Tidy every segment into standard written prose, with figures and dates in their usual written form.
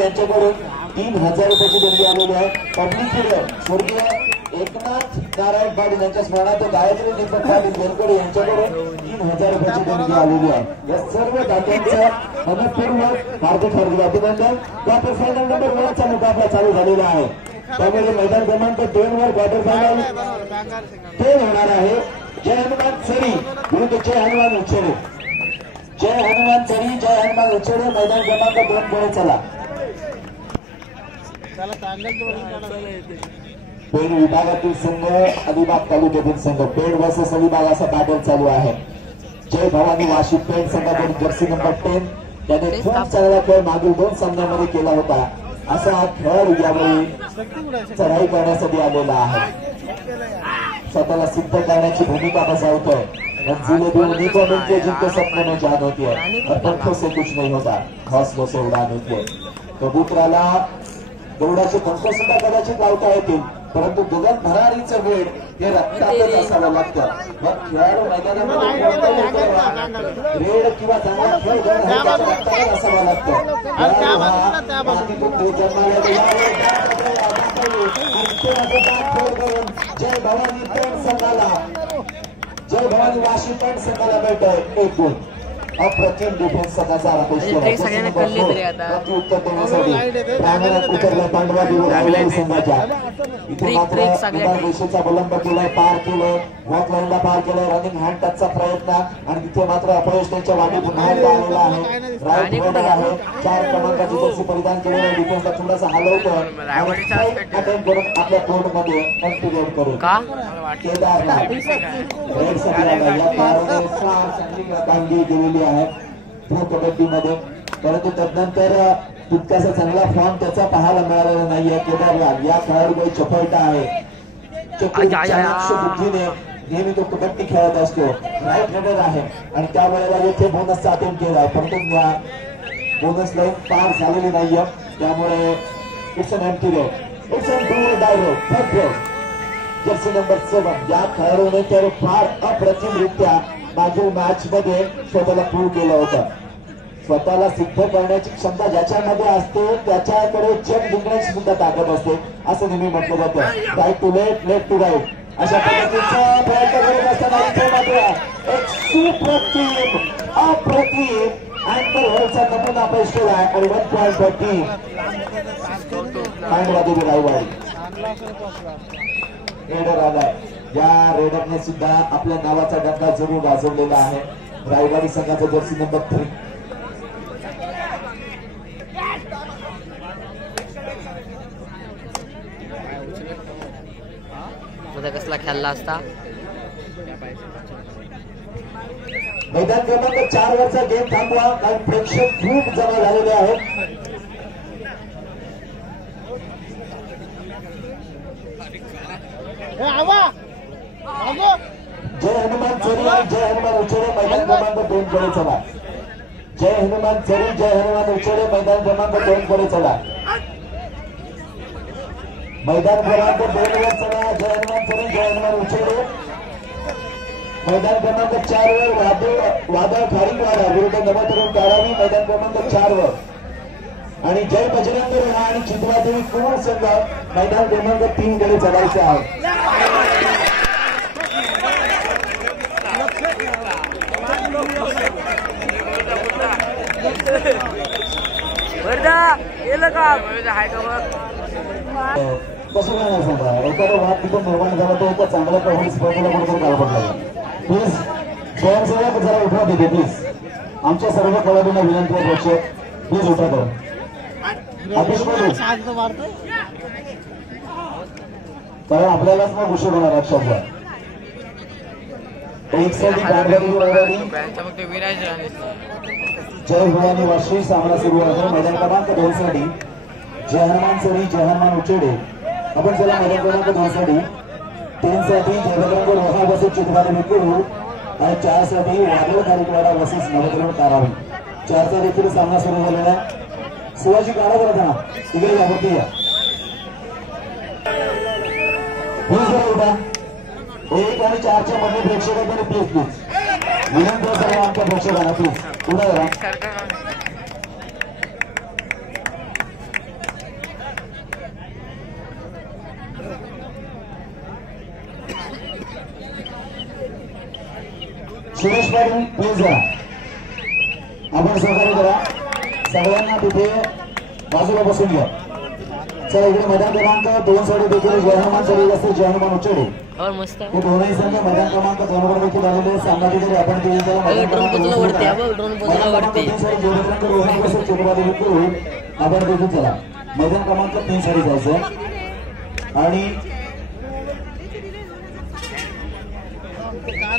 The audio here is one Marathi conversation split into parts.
यांच्याकडून 3000 रुपयाची देणगी आलेली आहे. पब्लिक हिरो स्वर्गीय एकनाथ नारायण पाटील यांच्या स्मरणार्थ गायत्री दीपक पाटील बेलकोडे यांच्याकडून 3000 रुपयाची देणगी आलेली आहे. या सर्व दात्यांचं मनपूर्वक हार्दिक अभिनंदन. क्वार्टर फायनल नंबर 1 चा मुकाबला चालू झालेला आहे. त्यामध्ये मैदान क्रमांक 2 वर क्वार्टर फायनल ते होणार आहे. जय हनुमान सरी विरुद्ध जय हनुमान उच्छेडे. जय हनुमान सरी जय हनुमान उच्छेडे मैदान क्रमांक 2 पुढे चला. पेड विभागातील संघ अलिबाग तालुक्यातील संघ पेड वर्सेस अलिबाग असा बॅटल चालू आहे. जय भवानी वाशी पेड संघाकडून जर्सी नंबर 10 त्याने खूप चांगला खेळ मागील 2 सामन्यांमध्ये केला होता. असा हा खेळ यावेळी चढाई करण्यासाठी आलेला आहे. स्वतःला सिद्ध करण्याची भूमिका बजावतोय. जिनको सपने में जान होती है और पंखों से कुछ नहीं होता, हौसलों से उड़ान होती है. कबूतराला गरुडाचे पंख सुद्धा कदाचित लावता येतील, परंतु गगन भरारीचं वेळ हे रक्तातच असावं लागतं. मग खेळाडू मैदानामध्ये रेड किंवा चांगला खेळ रक्तातच असावा लागतं. जय भवानी पेड संघाला जय भवानी वाशी पेड संघाला भेटतोय 1 गुण. अप्रतिम डिफेन्स संघाचा उत्तर देण्यासाठी प्रांगणात उतरला पांडवा दिवस संघाच्या. इथे मात्र देशाचा अवलंब केलाय, पार केलंय, वॉक लाईनला पार केलंय, रनिंग हँड टचचा प्रयत्न आणि तिथे मात्र अपयश त्यांच्या वाटी पुन्हा आलेला आहे. राईट बॉर्डर आहे, 4 क्रमांकाची जर्सी परिधान केलेलं डिफेन्सला थोडासा हलवतो अटेम्प्ट करून आपल्या कोर्टमध्ये कंटिन्यूट करू. केदारनाथ रेड संघाला या कारणे चांगली कामगिरी केलेली आहे प्रो कबड्डीमध्ये, परंतु तदनंतर तितकासा चांगला फॉर्म त्याचा पाहायला मिळालेला नाहीये. केदारनाथ या खेळाडूबाई चपळता आहे, बुद्धीने नेहमी तो कबड्डी खेळत असतो. राईट हँडर आहे आणि त्यावेळेला येथे बोनसचा अटेम्प्ट केला, परंतु बोनस लाईन पार झालेली नाहीये. त्यामुळे it's an empty road, it's an blue direct third road. Jersey number 7 या खेळाडूने तर फार अप्रतिमरित्या मागील मॅच मध्ये स्वतःला प्रूव्ह केलं होतं. स्वतःला सिद्ध करण्याची क्षमता ज्याच्यामध्ये असते त्याच्याकडे जग जिंकण्याची सुद्धा ताकद असते असं नेहमी म्हटलं जातं. Right to left, left to right अशा पद्धतीचा प्रयत्न करत असताना इथे मात्र एक सुप्रतिम अप्रतिम अँकर होलचा नमुना पेश केला आहे आणि 1 पॉइंट वरती पांडवा देवी रायवाडी रेडर आलाय. या रेडरने सुद्धा आपल्या नावाचा डंका जरूर वाजवलेला आहे. रायवाडी संघाचा जर्सी नंबर 3. कसला खेळला असता. मैदान क्रमांक 4 वरचा गेम थांबवा, कारण प्रेक्षक खूप जमा झालेले आहेत. जय हनुमान चरी आणि जय हनुमान उच्छेडे मैदान क्रमांक 2 कडे चला. जय हनुमान चरी जय हनुमान उच्छेडे मैदान क्रमांक 2 कडे चला. मैदान क्रमांक 2 वर चला. जय हनुमान चरी जय हनुमान उच्छेडे मैदान क्रमांक 4 वर वादळ खारीकवाडा विरुद्ध नवतरुण कारावी मैदान क्रमांक 4 वर. आणि जय बजरंग रेणा आणि चित्रादेवी कुमार संघ मैदान क्रमांक 3 कडे चढायचे आहे. कसं काय नाही सांगा, एखादा वाद तिथं निर्माण झाला तर एका चांगल्या प्रमाणे स्पर्धेला बरोबर गाळपडला. प्लीज स्वयंसेवक जरा उठवा देते प्लीज. आमच्या सर्व खेळाडूंना विनंती आहे, प्रेक्षक प्लीज उठा करा. कारण आपल्यालाच मग उशीर होणार लक्षात घ्या. एक साठी जय भवानी वाशी सामना सुरू आहे. मैदान क्रमांक 2 साठी जय हनुमान सरी जय हनुमान उच्चेडे. आपण चला मैदान क्रमांक 2 साठी 3 साठी जयभद्रंग रोहा वर्सेस चित्रवाडी विकुरू आणि 4 साठी वादळ खारीकवाडा वर्सेस नवतरुण कारावी. 4चा देखील सामना सुरू झालेला आहे. शिवाजी कारावर था तिकडे यावरती या. उठा. 1 आणि 4च्या मध्ये प्रेक्षकांनी प्लीज प्लीज विनंती सर्व आमच्या प्रेक्षकांना प्लीज पुढे पाटील प्लीज या, आपण सहकार्य करा सगळ्यांना, तिथे बाजूला बसून घ्या. चला इकडे मैदान क्रमांक 2 साठी देखील जय हनुमान चालू असते. जय हनुमान उच्चडे मस्त हे दोनही संघ मैदान क्रमांक 2 वर देखील आलेले सामनाधिकारी आपण ते ड्रोन वरती आपण देखील चला मैदान क्रमांक 3 साठी जायचं. आणि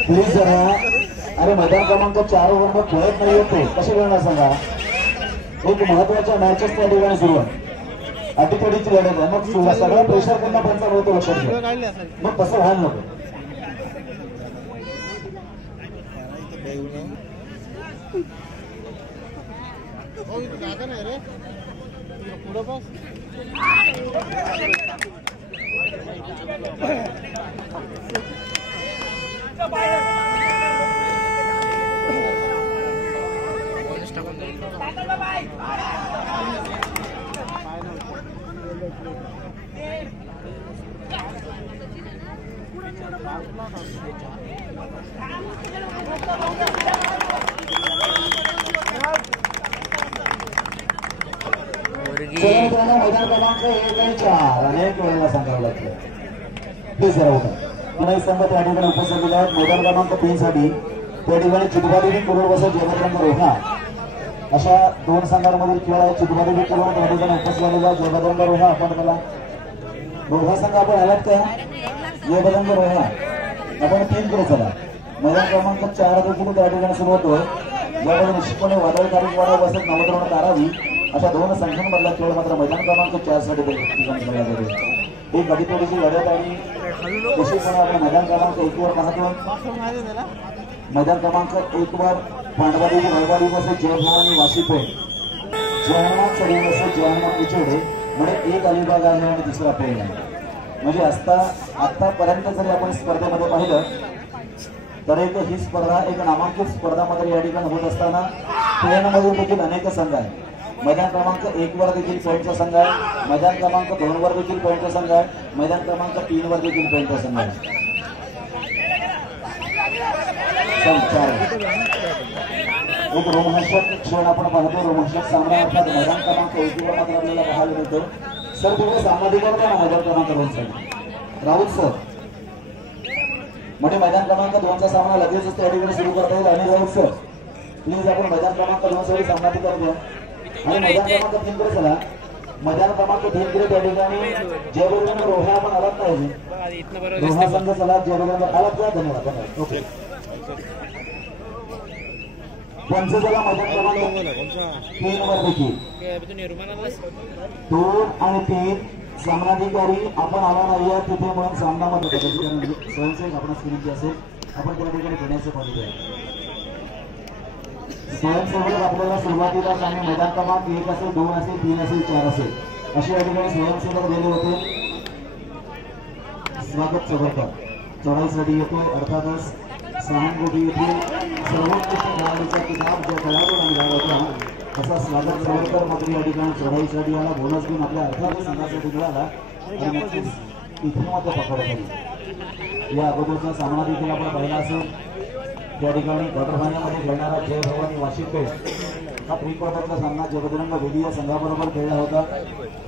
प्लीज जरा, अरे मैदान क्रमांक 4 वर खेळत नाही येते कसे करणार सांगा. एक महत्वाच्या मॅचेस त्या ठिकाणी सुरू आहे, अटीतडीची लढत आहे. मग सगळं प्रेशर पुन्हा पंचावर होतो, लक्षात घ्या. मग तसं व्हायला नको. मैदान क्रमांक 1 आणि 4 अनेक वेळेला सांगावं लागतं. प्लीज जरा उठा. पुन्हा एक संघ त्या ठिकाणी उपस्थित दिला आहे. मैदान क्रमांक 3 साठी त्या ठिकाणी चितबादेवी कुरुडवसा जयभद्रंग रोहा अशा 2 संघांमधील खेळ आहे. चितबादेवी कुरुड त्या ठिकाणी उपस्थित झालेला जयभद्रंग रोहा. आपण त्याला रोहा संघ आपण आलात का? जयभद्रंग रोहा आपण 3 कडे चला. मैदान क्रमांक 4 देखील त्या ठिकाणी सुरू होतोय. ज्यामध्ये निश्चितपणे वादळ तारीखवाडा बसत नवद्रवण तारावी अशा 2 संघांमधला खेळ मात्र मैदान क्रमांक 4 साठी ठिकाणी खेळला जातो. एक अटीतडीची लढत आणि विशेषपणे आपण मैदान क्रमांक 1 वर पाहतो. मैदान क्रमांक 1 वर पांडवादेवी वैवाडी बसे जय भवानी वाशीपेठ, जय हनुमान चढी बसे जय हनुमान उचेडे म्हणजे एक अलिबाग आहे आणि दुसरा पेण आहे. म्हणजे आतापर्यंत जरी आपण स्पर्धेमध्ये पाहिलं तर एक ही स्पर्धा एक नामांकित स्पर्धा मात्र या ठिकाणी होत असताना पेणमधून देखील अनेक संघ आहे. मैदान क्रमांक 1 वर देखील पेणचा संघ आहे, मैदान क्रमांक 2 वर देखील पेणचा संघ आहे, मैदान क्रमांक 3 वर देखील पेणचा संघ आहे. एक रोमहर्षक क्षण आपण पाहतो. रोमहर्षक सामना अर्थात मैदान क्रमांक 1 वर मात्र आपल्याला पाहायला मिळतो. सर तुम्ही सामाजिक मैदान क्रमांक 2 साठी राऊत सर म्हणजे मैदान क्रमांक 2 चा सामना लगेचच त्या ठिकाणी सुरू करता येईल. आणि राऊत सर प्लीज आपण मैदान क्रमांक 2 साठी सामनाधिकारी द्या. आणि मैदान क्रमांक 3 कडे चला. मैदान क्रमांक 3 कडे त्या ठिकाणी जयभद्रंग रोहा आपण आलात पाहिजे. रोहा संघ चला. जयभद्रंग आलात का? धन्यवाद. ओके पंचजला मैदान क्रमांक 3 वर देखील 2 आणि 3 सामनाधिकारी आपण आला नाही आहे तिथे म्हणून सामनामध्ये स्वयंसेवक आपण विनंती असेल आपण त्या ठिकाणी घेण्याचे पाहिजे. स्वयंसेवक आपल्याला सुरुवातीला आणि मैदान क्रमांक 1 असेल 2 असेल 3 असेल 4 असेल असे या ठिकाणी स्वयंसेवक दिले होते. स्वागत चौघडकर चढाईसाठी येतोय. अर्थातच सहानुभूती येथील सर्वोत्कृष्ट खेळाडूचा किताब ज्या खेळाडूंना मिळाला होता तसा स्वागत चौघडकर मात्र या ठिकाणी चढाईसाठी आला. बोनस घेऊन आपल्या अर्थातच संघासाठी मिळाला आणि नक्कीच इथे मात्र पकडत आली. या अगोदरचा सामना देखील आपण पाहिला असेल. त्या ठिकाणी क्वार्टर फायनलमध्ये खेळणारा जय भवानी वाशीपेठ हा प्री क्वार्टरचा सामना जयभद्रंग वेदी या संघाबरोबर खेळला होता.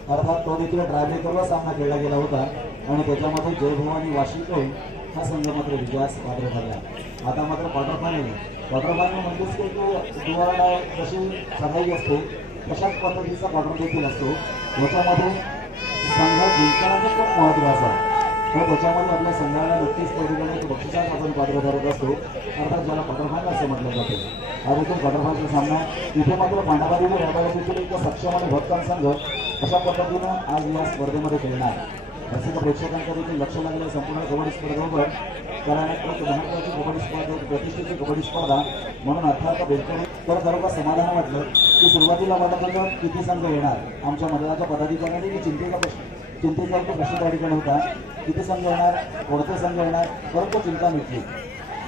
अर्थात तो देखील ड्रायब्रेकरवर सामना खेळला गेला होता आणि त्याच्यामध्ये जय भवानी वाशीपेठ हा संघ मात्र विजयास पात्र ठरला. आता मात्र क्वार्टर फायनल म्हणजेच की दिवाळा जशी सगाई असते तशाच पद्धतीचा क्वार्टर देखील असतो. याच्यामध्ये संघ जिंकणं खूप महत्त्वाचं आहे. तर त्याच्यामध्ये आपल्या संघाला नक्कीच त्या ठिकाणी एक बक्षिसात आपण पात्र ठरत असतो. अर्थात ज्याला क्वार्टर फायनल असं म्हटलं जातं. हा देखील क्वार्टर फायनलचा सामना आहे. इथे मात्र पांडवादेवी वैवाडी देखील एक सक्षम आणि भक्कम संघ अशा पद्धतीनं आज या स्पर्धेमध्ये खेळणार. रसिक प्रेक्षकांचं देखील लक्ष लागलं संपूर्ण कबड्डी स्पर्धेवर. कारण एक महत्त्वाची कबड्डी स्पर्धा एक प्रतिष्ठेची कबड्डी स्पर्धा म्हणून अर्थात बेलकडी तर खरोखर समाधान वाटलं की सुरुवातीला वाटत होतं किती संघ येणार. आमच्या मंडळाच्या पदाधिकाऱ्यांनी मी चिंतेचा प्रश्न त्या ठिकाणी होता किती संघ येणार कोणते संघ येणार परंतु चिंता मिटली.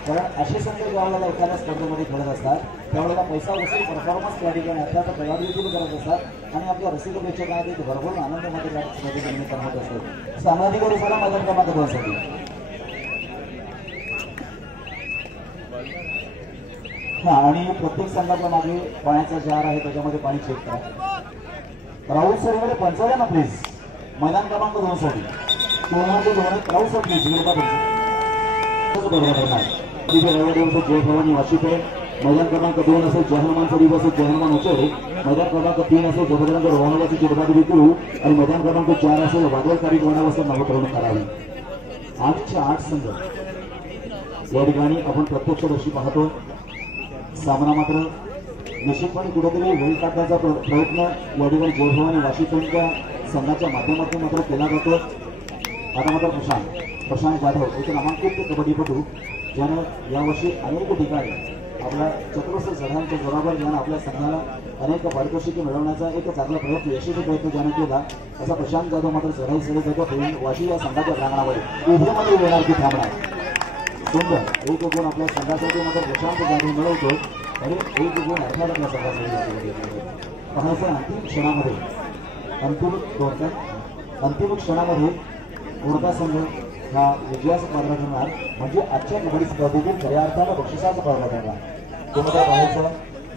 कारण असे संघ ज्यावेळेला एखाद्या स्पर्धेमध्ये खेळत असतात त्यावेळेला पैसा वसूल परफॉर्मन्स त्या ठिकाणी अर्थात तयारी देखील करत असतात आणि आपल्या रसिक प्रेक्षकांना एक भरभरून आनंदामध्ये त्या स्पर्धेमध्ये करत असतात. सामाजिक साला मैदान क्रमांक 2 साठी हा आणि प्रत्येक संघाच्या मागे पाण्याचा जार आहे त्याच्यामध्ये पाणी चेक करा. राहुल सर इकडे पंचावन्न ना प्लीज. मैदान क्रमांक 2 साठी राहुल सर प्लीज इकडे जय भवानी वाशीपेठ. मैदान क्रमांक 2 असेल जहनुमान सरीफ असेल जहनुमान उचेरे. मैदान क्रमांक 3 असेल जबरदस्त रोहनावाची चिरबादी विकू आणि मैदान क्रमांक 4 असेल वादळ तारीख वनावाचा नवकरण करावी. 8चे 8 संघ या ठिकाणी आपण प्रत्यक्षदर्शी पाहतो. सामना मात्र निश्चितपणे कुठेतरी वेळ काढण्याचा प्रयत्न या ठिकाणी जय भवानी वाशीपेठच्या संघाच्या माध्यमातून मात्र केला जातो. आता मात्र प्रशांत जाधव एक नामांकित कबड्डीपटू ज्यानं यावर्षी अनेक ठिकाणी आपल्या चतुर्थ चढांच्या जोरावर ज्यानं आपल्या संघाला अनेक पारितोषिके मिळवण्याचा एक चांगला प्रयत्न यशस्वी प्रयत्न ज्यानं केला असा प्रशांत जाधव मात्र चढाई सगळे जातो. वाशी या संघाच्या प्रांगणावर उभेमध्ये येणार की थांबणार. सुंदर एक गुण आपल्या संघासाठी मात्र प्रशांत जाधव मिळवतो आणि एक गुण अर्थात आपल्या संघासाठी पाहण्याच्या अंतिम क्षणामध्ये कोणता संघ हा विजयाचा पात्र ठरणार म्हणजे आजच्या कबड्डी स्पर्धेतील खऱ्या अर्थानं बक्षिसाचा पात्र ठरणार. तुम्हाला पाहायचं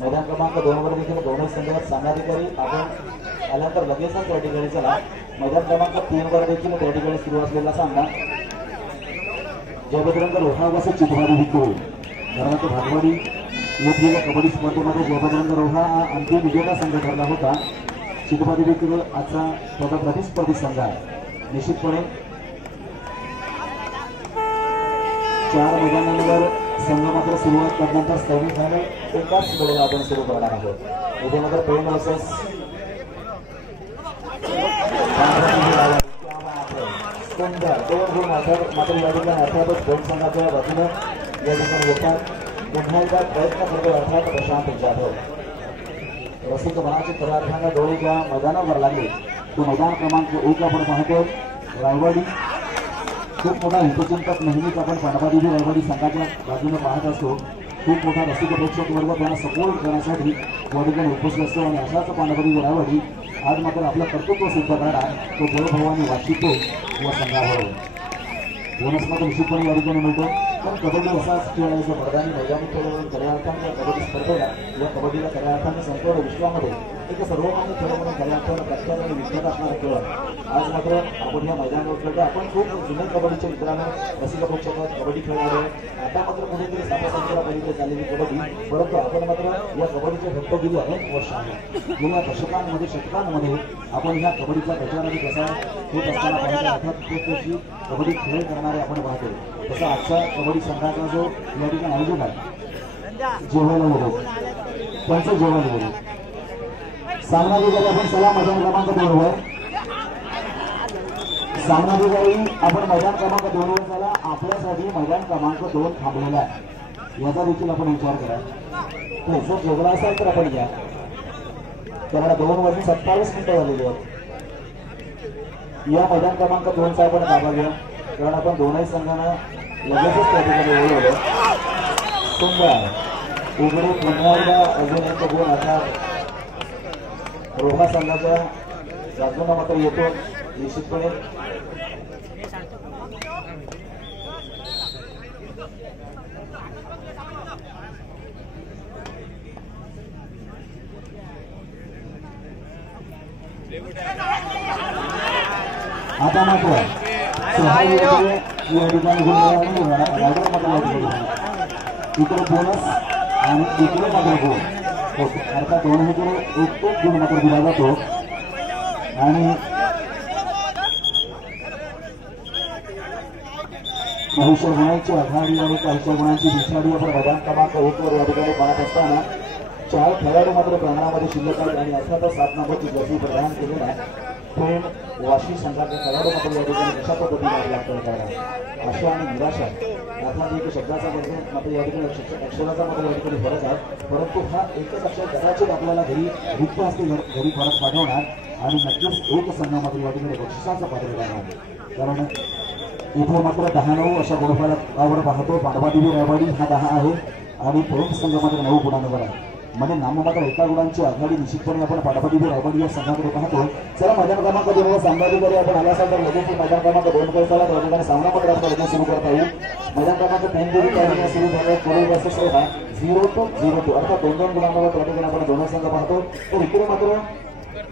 मैदान क्रमांक 2 वर देखील दोनच संघात संघाधिकारी आपण आल्यानंतर लगेचच त्या ठिकाणी चला. मैदान क्रमांक 3 वर देखील त्या ठिकाणी सुरू असलेला सामना जयभद्रंग रोहावाचा चित्रवाडी विकू घरात भागवाडी येथील कबड्डी स्पर्धेमध्ये जयभद्रंग रोहा हा अंतिम विजेता संघ ठरला होता. चित्रवाडी विकू आजचा स्वतः प्रतिस्पर्धी संघ आहे. निश्चितपणे 4 मैदानांवर संघ मात्र सुरुवात करण्यानंतर सेमीफायनल एकाच वेळेला आपण सुरू करणार आहोत. इथे मात्र पेन वर्सेस सुंदर 2 गुण मात्र या ठिकाणी अर्थातच दोन संघाच्या बाजूने या ठिकाणी येतात. पुन्हा एकदा प्रयत्न करतो अर्थात प्रशांत जाधव. रसिक मनाचे खऱ्या अर्थानं डोळे ज्या मैदानावर लागले तो मैदान क्रमांक 1 आपण पाहतो. रायवाडी खूप मोठा हितचिंतक नेहमीच आपण पांडवादेवी रायवाडी संघाच्या बाजूने पाहत असतो. खूप मोठा रसिक प्रेक्षक वर्ग त्यांना सपोर्ट करण्यासाठी या ठिकाणी उपस्थित असतो आणि अशाच पांडवादेवी रायवाडी आज मात्र आपलं कर्तृत्व सिद्ध करणार तो जय भवानी वाशीपेठ या संघाबरोबर बोनस मात्र निश्चितपणे या ठिकाणी मिळतो. पण कबड्डी असाच खेळ आहे जो मैदानी मैदानी खेळावरून खऱ्या अर्थाने कबड्डी स्पर्धेला या कबड्डीला खऱ्या अर्थाने संपूर्ण विश्वामध्ये एक सर्वमान्य खेळ म्हणून खऱ्या अर्थानं प्रख्यात आणि विख्यात असणारा खेळ. आज मात्र आपण या मैदानावर आपण खूप जुने कबड्डीच्या मित्रांनो रसिक प्रेक्षकात कबड्डी खेळणारे आता मात्र कुठेतरी सातारा पलीकडे झालेली कबड्डी परंतु आपण मात्र या कबड्डीचे फक्त गेली अनेक वर्ष आहे. गेल्या दशकांमध्ये शतकांमध्ये आपण ह्या कबड्डीचा प्रचार आणि प्रसार होत असताना पाहिजे. अर्थात प्रत्येक कबड्डी खेळ करणारे आपण पाहतो. तसा आजचा कबड्डी संघाचा जो या ठिकाणी आयोजक आहे जेवायला वगैरे त्यांचं जेवायला वगैरे सामना दिवाळी आपण चला मैदान क्रमांक 2 वर सामना दिवाळी आपण मैदान क्रमांक 2 वर चला. आपल्यासाठी मैदान क्रमांक 2 थांबलेला आहे याचा देखील आपण विचार करा. जर जेवढा असेल तर आपण घ्या. त्याला 2 वाजून 27 मिनिटं झालेली आहेत. या मैदान क्रमांक 2 चा आपण ताबा घ्या कारण आपण दोनही संघांना लगेचच त्या ठिकाणी ओळखलं. सुंदर उघडे पुन्हा एकदा अजून एक गुण आता रोहा संघाच्या बाजूला मात्र येतो. निश्चितपणे आता मात्र या ठिकाणी इकडे बोनस आणि इकडे मात्र गोल अर्थात दोन्हीकडे एक गुण मात्र दिला जातो. आणि काहीशा गुणांची आघाडी आणि काहीशा गुणांची पिछाडी आपण मैदान क्रमांक 1 वर या ठिकाणी पाहत असताना 4 खेळाडू मात्र प्रांगणामध्ये शिल्लक आहेत आणि अर्थातच 7 नंबरची जर्सी प्रदान केलेला प्रेम वाशी संघाचे खेळाडू मात्र या ठिकाणी कशा पद्धतीने लागतो करणार आशा आणि निराशा अर्थात एक शब्दाचा मात्र या ठिकाणी अक्षराचा मात्र या ठिकाणी फरक आहे. परंतु हा एकच अक्षर कदाचित आपल्याला घरी रिक्त असते घरी फरक पाठवणार आणि नक्कीच एक संघ मात्र या ठिकाणी बक्षिसाचा पात्र राहणार. कारण इथे मात्र 10-9 अशा गुणफलकावर पाहतो. पांडवादेवी रायवाडी हा 10 आहे आणि प्रेम संघ मात्र 9 गुणांवर आहे. म्हणजे नाममात्र 1 गुणांची आघाडी निश्चितपणे आपण पांडवादेवी रायवाडी या संघाकडे पाहतो. चला मैदान क्रमांक 2 वर सामनाधिकारी आपण आला असाल तर लगेच मैदान क्रमांक 2 कडे चला. त्या ठिकाणी सामना मात्र आपण लगेच सुरू करता येईल. मैदान क्रमांक 3 मध्ये त्या सुरू झाले कोरेल वर्सेस 0-2 अर्थात 2-2 गुणांवर त्या ठिकाणी आपण दोन्ही संघ पाहतो. तर इकडे मात्र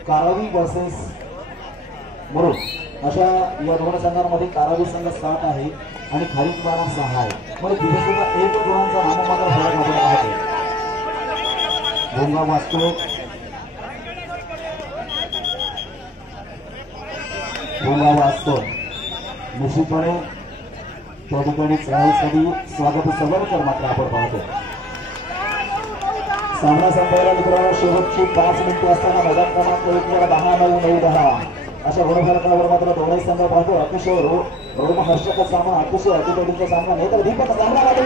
कारावी वर्सेस मुरुड अशा या दोन संघांमध्ये कारावी संघ 7 आहे आणि खारीक बारा 6 आहे. म्हणजे तिथे सुद्धा 1 गुणांचा नाममात्र फरक आपण पाहतो. भोंगा वाचतो निश्चितपणे त्या ठिकाणी चढाईसाठी स्वागत सवरकर मात्र आपण पाहतो. सामना संपायला मित्रांनो शेवटची 5 मिनिटे असताना मैदान क्रमांक 1-10-9-9-10 अशा गुणफलकावर मात्र दोन्ही संघ पाहतो. अतिशय रोमहर्षक सामना, अतिशय अतिशय सामना नाही तर दीपक सामना पाहतो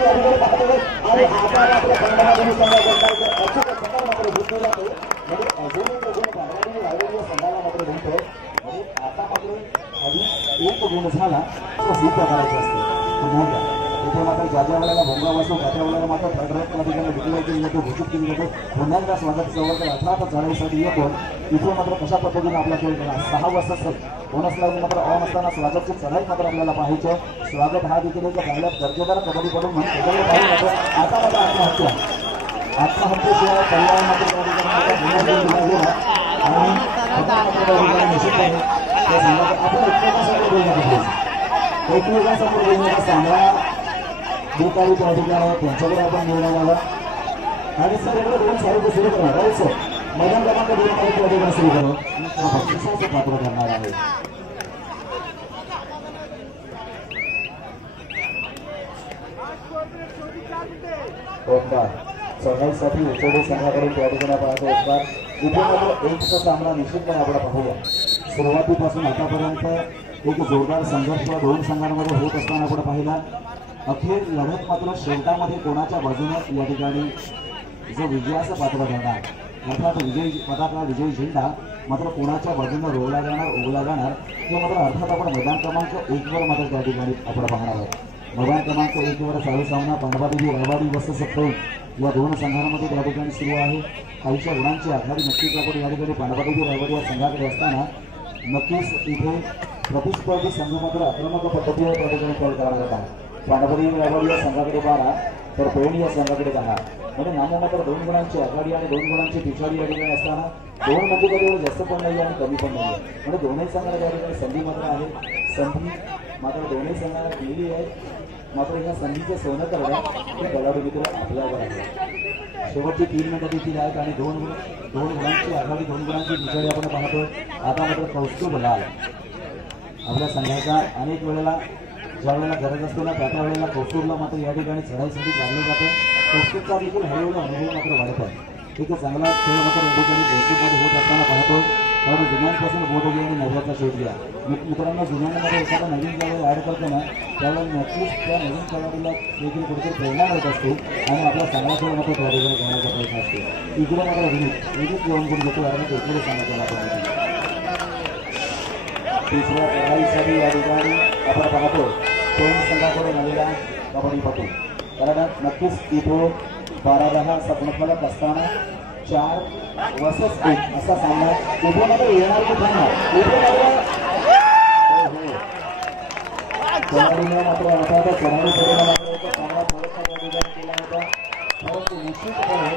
आणि आता मात्र खंडामध्ये संघाचा मात्र जिंकला जातो. म्हणजे अजून संघाला मात्र जिंकतो. म्हणजे आता मात्र आधी 1 गुण झाला तो सिद्ध करायचा असतो. इथे मात्र ज्या ज्या वेळेला भोंगा वाचतो त्या त्या वेळेला मात्र ठरठरच्या ठिकाणी विक्री केली जातो, घोषित केली जातो. पुन्हा एकदा स्वागत सवरकर अर्थात चढाईसाठी येतो. इथे मात्र कशा पद्धतीने आपला खेळ केला 6 वर्ष बोनस लागून मात्र ऑन असताना स्वागतची चढाई मात्र आपल्याला पाहायचं. स्वागत हा देखील एक चांगल्या दर्जेदार कबड्डीकडून म्हणून आता मात्र आत्महत्येशिवाय पर्याय मात्र त्या ठिकाणी आणि एकमेकांसमोर बोलण्याचा चांगला बेकारी त्या ठिकाणी त्यांच्याकडे आपण निर्णय झाला आणि सर इकडे 2 साहित्य सुरू करणार राईट सर. मैदान क्रमांक 2 मध्ये त्या ठिकाणी सुरू करू हा बक्षिसाचं पात्र करणार आहे. चढाईसाठी उचोडे संघाकडून त्या ठिकाणी पाहतो. इथे मात्र 1चा सामना निश्चितपणे आपण पाहूया. सुरुवातीपासून आतापर्यंत एक जोरदार संघर्ष 2 संघांमध्ये होत असताना आपण पाहिला. अखेर लढत मात्र शेवटामध्ये कोणाच्या बाजूने या ठिकाणी जो विजयाचं पात्र ठरणार अर्थात विजयी पताका विजयी झेंडा मात्र कोणाच्या बाजूने रोवला जाणार उगला जाणार हे मात्र अर्थात आपण मैदान क्रमांक 1 वर मात्र त्या ठिकाणी आपण पाहणार आहोत. मैदान क्रमांक 1 वर चालू सामना पांडवादेवी रायवाडी वर्सेस प्रेम या 2 संघांमध्ये त्या ठिकाणी सुरू आहे. काहीच्या गुणांची आघाडी नक्कीच आपण या ठिकाणी पांडवादेवी रायवाडी या संघाकडे असताना नक्कीच इथे प्रतिस्पर्धी संघ मात्र आक्रमक पद्धतीने त्या ठिकाणी खेळ करणार आहे. पांडवादेवी रायवाडी या संघाकडे 12 तर पेण या संघाकडे 10 म्हणजे नाममात्र 2 गुणांची आघाडी आणि 2 गुणांची पिछाडी या ठिकाणी असताना 2 म्हणजे कधी जास्त पण नाही आणि कमी पण नाही म्हणजे दोन्ही संघाला त्या ठिकाणी संधी मात्र आहे. संधी मात्र दोन्ही संघाला दिलेली आहे. मात्र या संधीचं सोनं करणं हे गलाडू मित्र आपल्यावर आहे. शेवटची 3 मिनिटं देखील आहेत आणि 2 गुणांची आघाडी 2 गुणांची पिछाडी आपण पाहतो. आता मात्र कौस्तुभ लाल आपल्या संघाचा अनेक वेळेला ज्या वेळेला गरज असते ना त्या वेळेला कौस्तुभला मात्र या ठिकाणी चढाईसाठी काढलं जातं. कौस्तुभचा देखील हळूहळू अनुभव मात्र वाढत आहे. एक चांगला खेळ मात्र या ठिकाणी कौस्तुभमध्ये होत असताना पाहतो. कारण जुन्यांपासून बोधवली आणि नव्याचा शोध घ्या. मित्रांनो जुन्यांमध्ये एखादा नवीन ज्यावेळेला ॲड करतो ना त्यावेळेला नक्कीच त्या नवीन खेळाडूला देखील कुठेतरी प्रेरणा मिळत असते आणि आपला चांगला खेळ मात्र त्या ठिकाणी घेण्याचा प्रयत्न असतो. इकडे मात्र विनीत घेऊन करून घेतो आणि इकडे सांगितलं आपण तिसऱ्या लढाईसाठी या ठिकाणी आपण पाहतो. 2 संघाकडे नवीला कबड्डीपटू कारण नक्कीच इथे 12-10 असा गुणफलक असताना 4 वर्सेस 1 असा सामना इथे मात्र येणार की थांबणार इथे मात्र अर्थात चढाईपर्यंत मात्र एक चांगला प्रयत्न त्या ठिकाणी केला होता. परंतु निश्चितपणे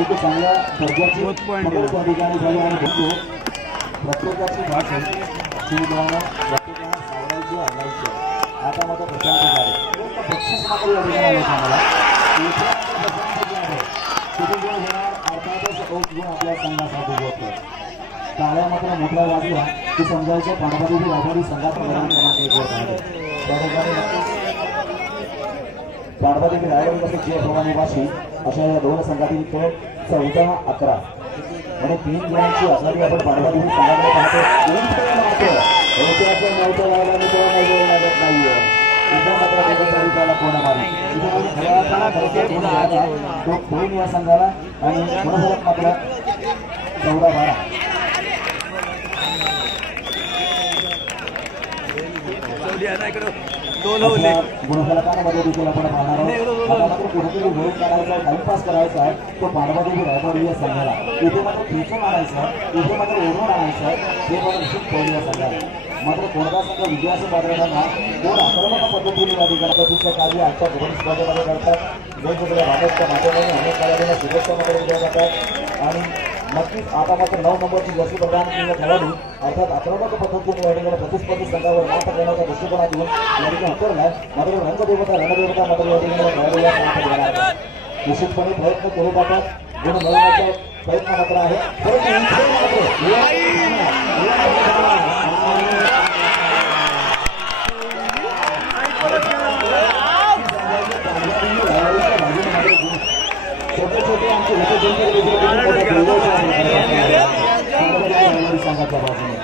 एक चांगल्या दर्जाची पकड त्या ठिकाणी झाली आणि बघतो प्रत्येकाची भाषण शिवगावनं प्रत्येकानं सावरायची हलायची. आता मात्र प्रशांत झाले बक्षीस मात्र या ठिकाणी आलं आम्हाला किती गुण घेणार अर्थातच 1 गुण आपल्या संघासाठी होतो. टाळ्या मात्र मोठ्या वाजल्या की समजायचं पांडवादेवी रायवाडी संघात मैदान क्रमांक 1 वर आहे. त्या ठिकाणी पांडवादेवी रायवाडी तसेच जय भवानी वाशी अशा या 2 संघातील खेळ 14-11 म्हणजे 3 गुणांची आघाडी आपण पांडवादेवी संघाकडे पाहतो. लागत नाहीये तो फोन या संघाला आणि गुणफलक मात्र 14-12. गुणफलकांमध्ये देखील आपण पाहणार आहोत. आता मात्र कुठेतरी वेळ काढायचा, टाइमपास करायचा आहे तो पांडवादेवी रायबाडी या संघाला. इथे मात्र खेचून आणायचं, इथे मात्र ओढून आणायचं, हे मात्र निश्चित पहिली या संघाला. मात्र कोणता संघ विजयाचं पात्रताना कोण आक्रमक पद्धतीने या ठिकाणी प्रतिष्ठा कार्य आजच्या कबड्डी स्पर्धेमध्ये करतात. वेगवेगळ्या भागाच्या माध्यमातून अनेक खेळाडूंना शुभेच्छा मध्ये दिल्या जातात आणि नक्कीच आता मात्र 9 नंबरची जर्सी प्रदान केलेल्या खेळाडू अर्थात आक्रमक पद्धतीने या ठिकाणी प्रतिस्पर्धी संघावर मात करण्याच्या दृष्टिकोनातून या ठिकाणी उतरलाय. मात्र रणदेवता मात्र या ठिकाणी खेळाडूला मात देणार आहे. निश्चितपणे प्रयत्न केले जातात, गुण मिळवण्याचा प्रयत्न मात्र आहे. छोटे छोटे आमचे संघाच्या बाजूने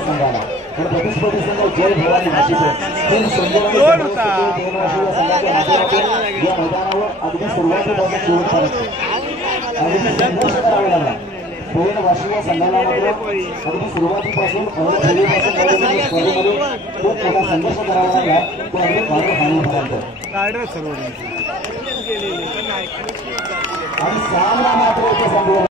संघाला पण प्रतिस्पर्धी संघ जय भवानी या मैदानावर अगदी सुरुवातीपासून शेवटपर्यंत संघर्ष करावा लागला. प्रेम वाशिया संघाला मात्र अगदी सुरुवातीपासून स्पर्धेमध्ये खूप मोठा संघर्ष करावा लागला. तो अगदी फायनलपर्यंत आणि 6 मात्र